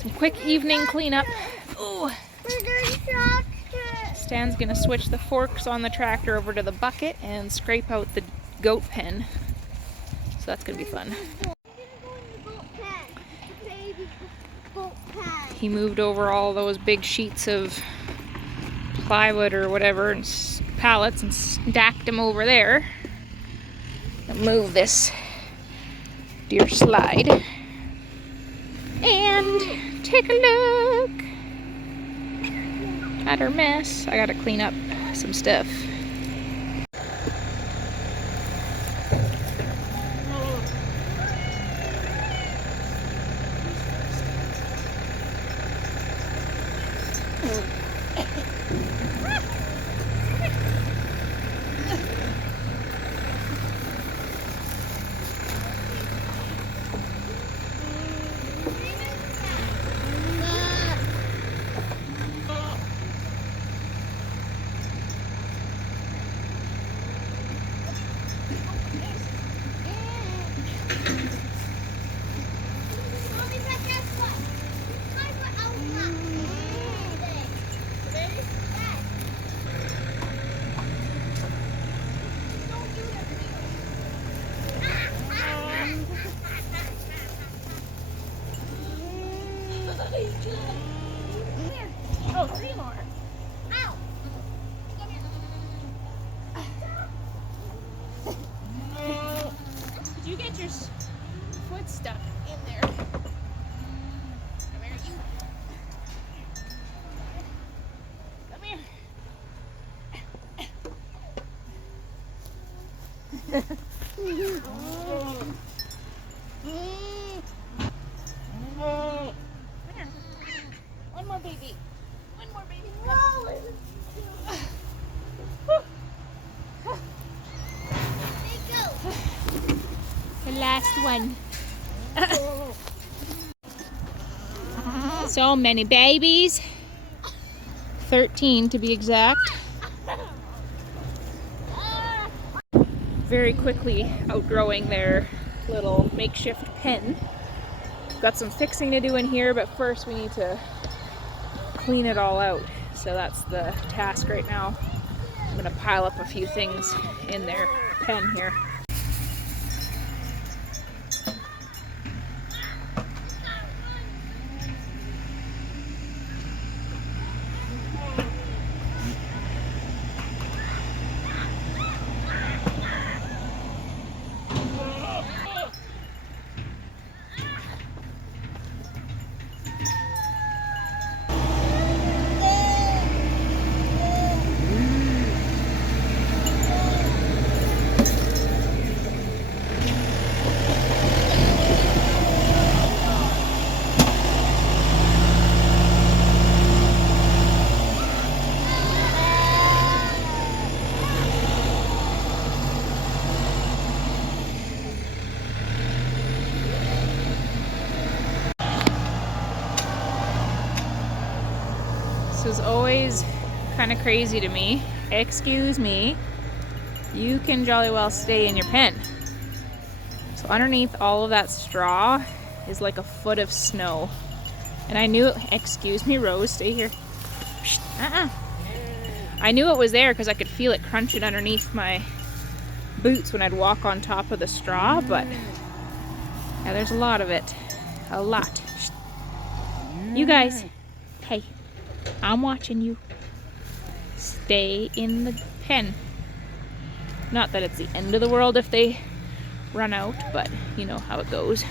Some quick evening cleanup. Ooh. Stan's gonna switch the forks on the tractor over to the bucket and scrape out the goat pen. So that's gonna be fun. He moved over all those big sheets of plywood or whatever and pallets and stacked them over there. And move this deer slide. And take a look at our mess. I gotta clean up some stuff. Oh, 3 more. Ow! Come here. Did you get your foot stuck in there? Come here, you. Come here. One more baby. One more baby. The last one. So many babies. 13 to be exact. Very quickly outgrowing their little makeshift pen. Got some fixing to do in here, but first we need to clean it all out. So that's the task right now. I'm gonna pile up a few things in their pen here. This is always kind of crazy to me. Excuse me. You can jolly well stay in your pen. So underneath all of that straw is like a foot of snow. And I knew it, excuse me, Rose, stay here. I knew it was there because I could feel it crunching underneath my boots when I'd walk on top of the straw, but yeah, there's a lot of it. A lot. You guys, hey. I'm watching you. Stay in the pen. Not that it's the end of the world if they run out, but you know how it goes.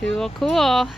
Cool, cool.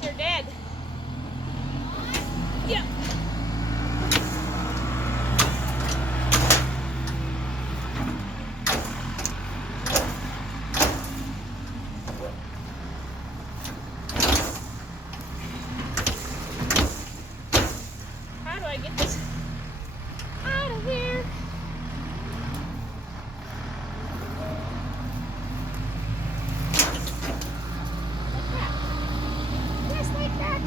babies are dead. Yeah. How do I get this out of here? Just like that.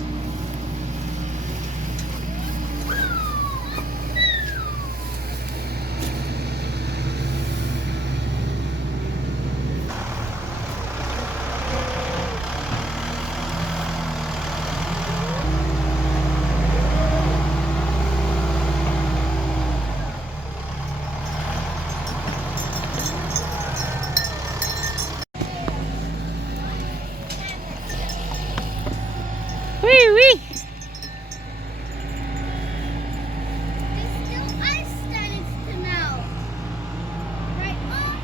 Wee wee. There's still ice starting to melt. Right, Mom?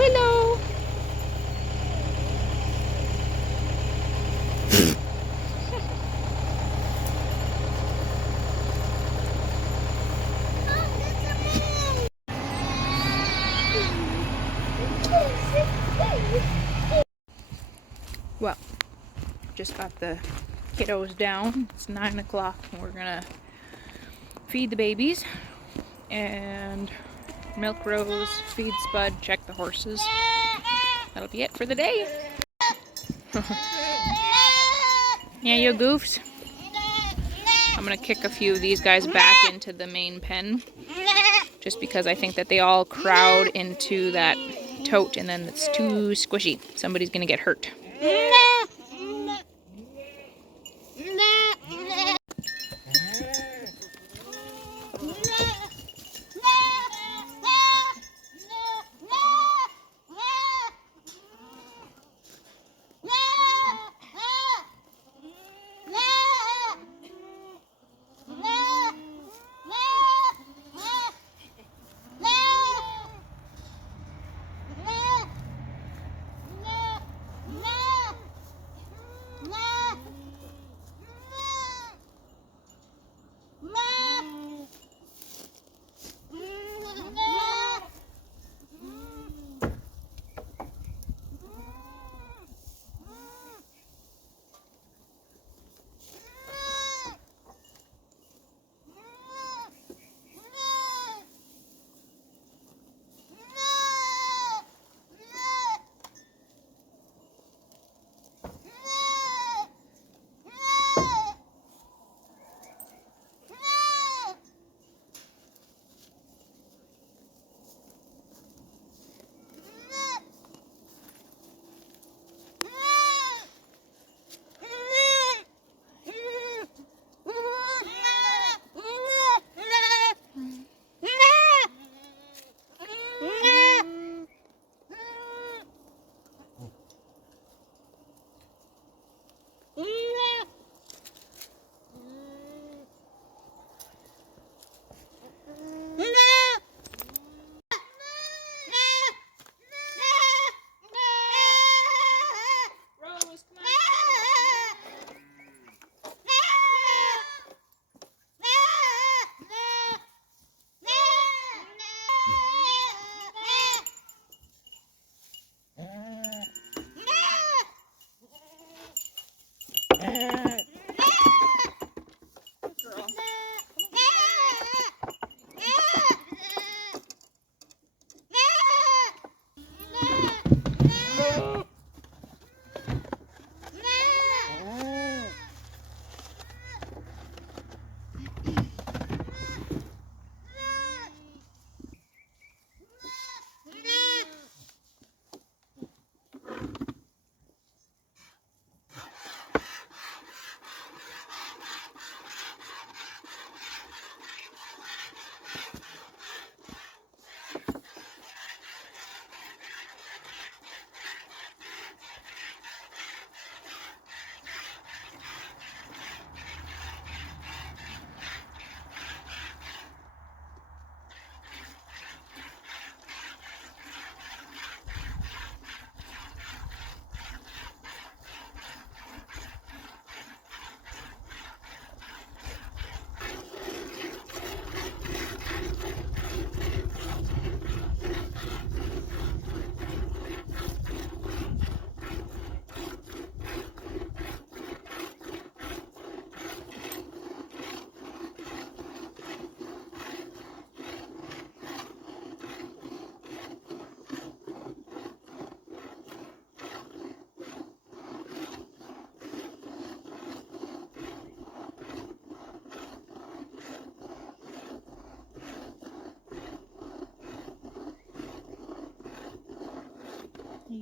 Hello. Well, just got the kiddos down. It's 9 o'clock and we're gonna feed the babies and milk Rose, feed Spud, check the horses. That'll be it for the day. Yeah, you goofs. I'm gonna kick a few of these guys back into the main pen just because I think that they all crowd into that tote and then it's too squishy. Somebody's gonna get hurt.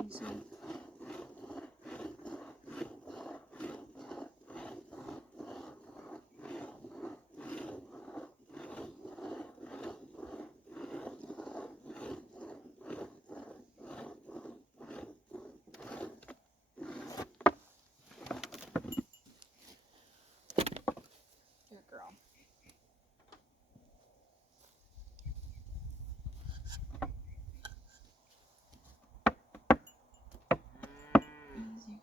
Easy. Good girl. Easy.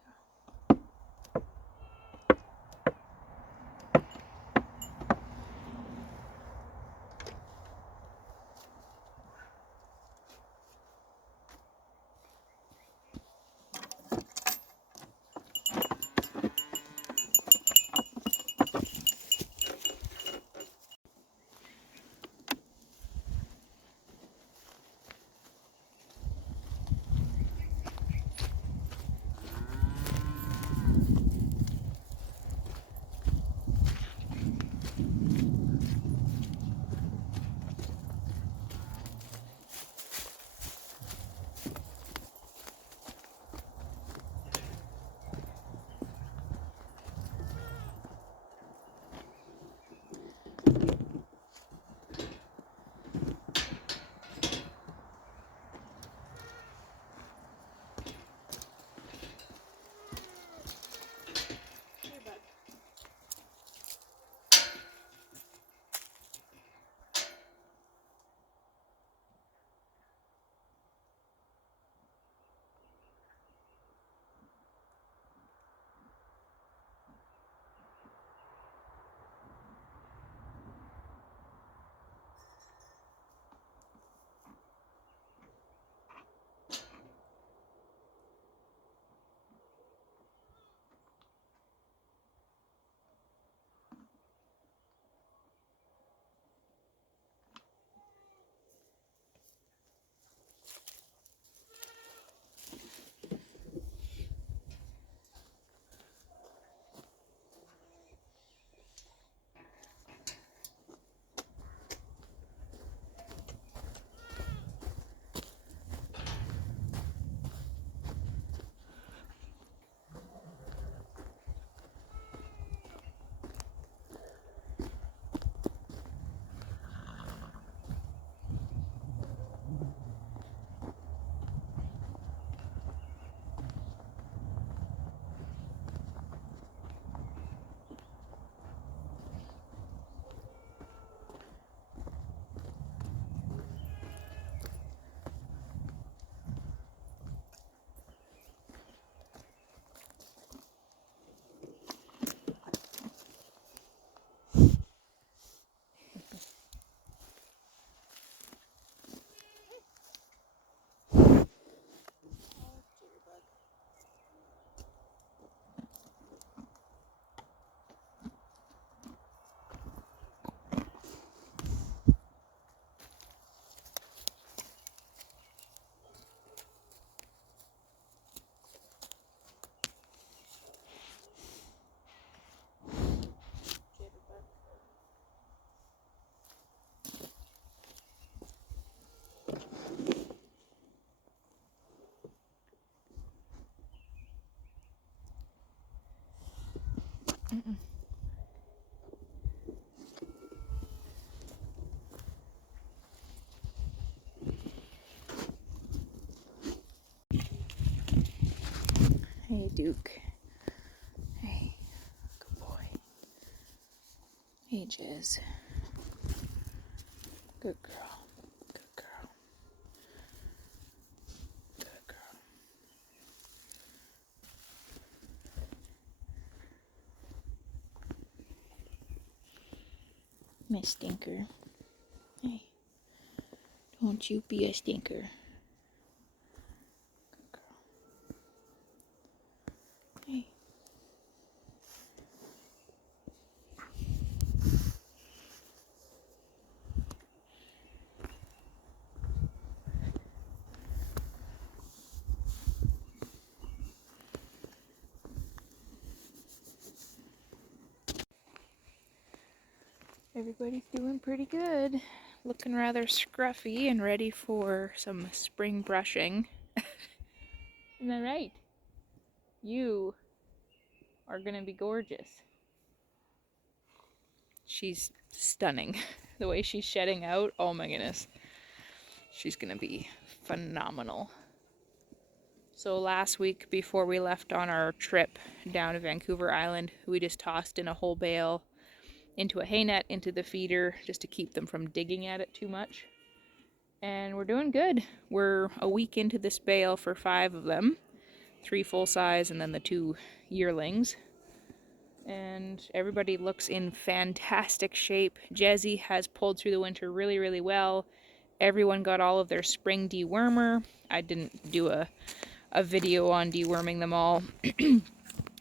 Mm-mm. Hey, Duke. Hey, good boy. Hey, Jizz. Good girl. Good girl. Good girl. Miss Stinker. Hey, don't you be a stinker. Good girl. Hey. Everybody's doing pretty good. Looking rather scruffy and ready for some spring brushing. Isn't that right? You are gonna be gorgeous. She's stunning. The way she's shedding out, oh my goodness. She's gonna be phenomenal. So last week before we left on our trip down to Vancouver Island, we just tossed in a whole bale into a hay net, into the feeder, just to keep them from digging at it too much. And we're doing good. We're a week into this bale for 5 of them. 3 full size and then the 2 yearlings. And everybody looks in fantastic shape. Jezzy has pulled through the winter really, really well. Everyone got all of their spring dewormer. I didn't do a video on deworming them all. It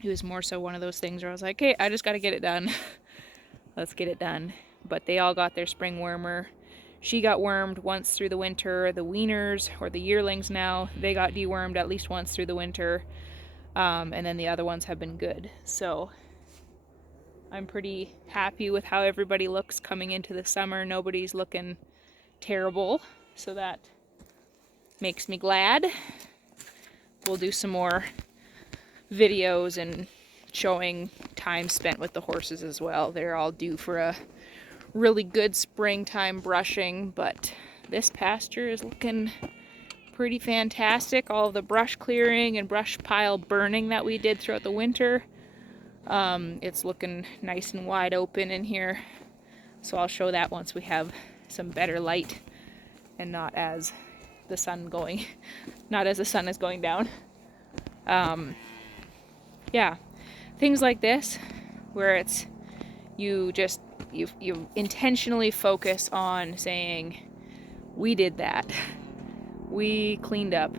was more so one of those things where I was like, hey, I just got to get it done. Let's get it done. But they all got their spring wormer. She got wormed once through the winter. The weaners, or the yearlings now, they got dewormed at least once through the winter. And then the other ones have been good. So I'm pretty happy with how everybody looks coming into the summer. Nobody's looking terrible. So that makes me glad. We'll do some more videos and showing time spent with the horses as well. They're all due for a really good springtime brushing, but this pasture is looking pretty fantastic. All of the brush clearing and brush pile burning that we did throughout the winter, it's looking nice and wide open in here. So I'll show that once we have some better light and not as the sun is going down. Yeah, things like this where it's you intentionally focus on saying, we did that. We cleaned up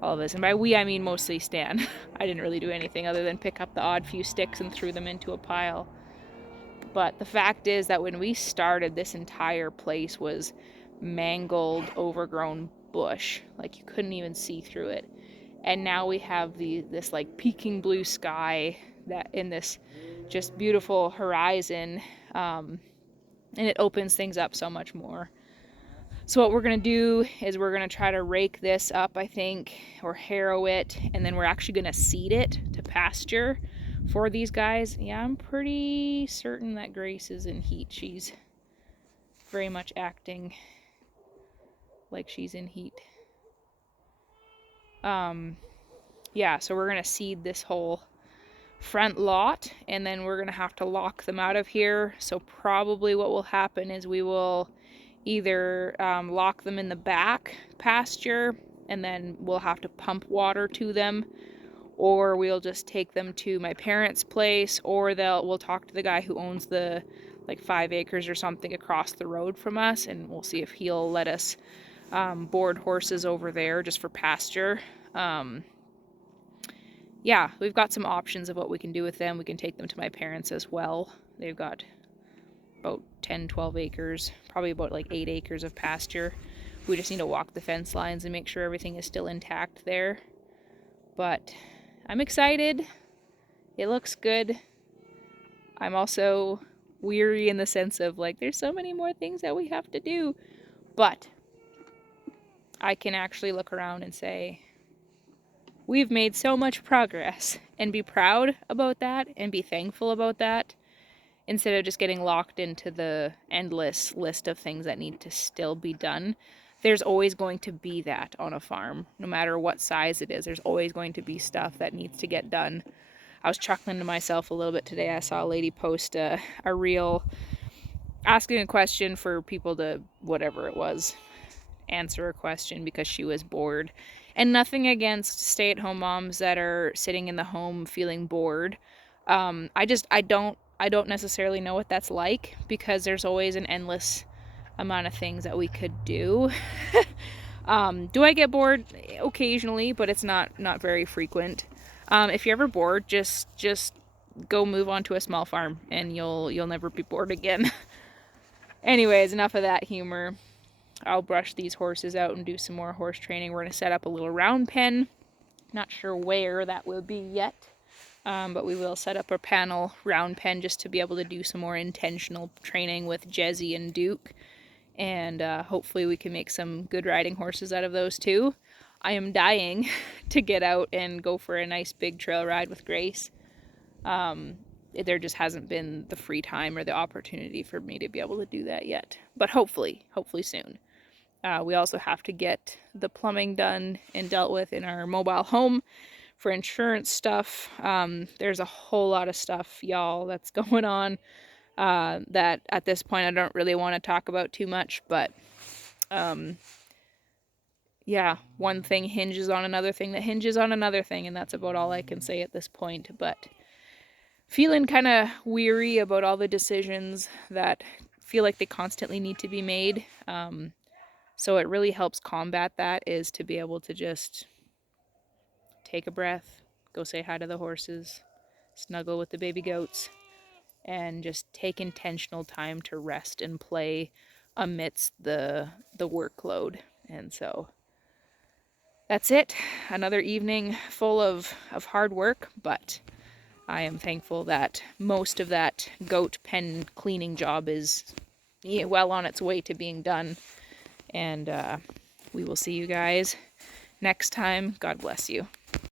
all of this. And by we, I mean mostly Stan. I didn't really do anything other than pick up the odd few sticks and threw them into a pile. But the fact is that when we started, this entire place was mangled, overgrown bush. Like you couldn't even see through it. And now we have this like peaking blue sky that in this just beautiful horizon, and it opens things up so much more. So what we're gonna do is we're gonna try to rake this up, I think, or harrow it, and then we're actually gonna seed it to pasture for these guys. Yeah, I'm pretty certain that Grace is in heat. She's very much acting like she's in heat. Yeah, so we're gonna seed this whole front lot, and then we're gonna have to lock them out of here. So probably what will happen is we will either lock them in the back pasture, and then we'll have to pump water to them, or we'll just take them to my parents' place, or we'll talk to the guy who owns the like 5 acres or something across the road from us, and we'll see if he'll let us board horses over there just for pasture. Yeah, we've got some options of what we can do with them. We can take them to my parents as well. They've got about 10-12 acres, probably about like 8 acres of pasture. We just need to walk the fence lines and make sure everything is still intact there. But I'm excited. It looks good. I'm also weary in the sense of like there's so many more things that we have to do. But I can actually look around and say, we've made so much progress, and be proud about that and be thankful about that, instead of just getting locked into the endless list of things that need to still be done. There's always going to be that on a farm, no matter what size it is. There's always going to be stuff that needs to get done. I was chuckling to myself a little bit today. I saw a lady post a reel asking a question for people to, whatever it was, answer a question because she was bored. And nothing against stay-at-home moms that are sitting in the home feeling bored. I don't necessarily know what that's like, because there's always an endless amount of things that we could do. Do I get bored? Occasionally, but it's not very frequent. If you're ever bored, just go move on to a small farm and you'll never be bored again. Anyways, enough of that humor. I'll brush these horses out and do some more horse training. We're going to set up a little round pen. Not sure where that will be yet, but we will set up a panel round pen just to be able to do some more intentional training with Jezzy and Duke. And hopefully we can make some good riding horses out of those too. I am dying to get out and go for a nice big trail ride with Grace. There just hasn't been the free time or the opportunity for me to be able to do that yet. But hopefully soon. We also have to get the plumbing done and dealt with in our mobile home for insurance stuff. There's a whole lot of stuff, y'all, that's going on that at this point I don't really want to talk about too much, but yeah, one thing hinges on another thing that hinges on another thing, and that's about all I can say at this point. But feeling kind of weary about all the decisions that feel like they constantly need to be made. So it really helps combat that is to be able to just take a breath, go say hi to the horses, snuggle with the baby goats, and just take intentional time to rest and play amidst the workload. And so that's it. Another evening full of hard work, but I am thankful that most of that goat pen cleaning job is well on its way to being done. And we will see you guys next time. God bless you.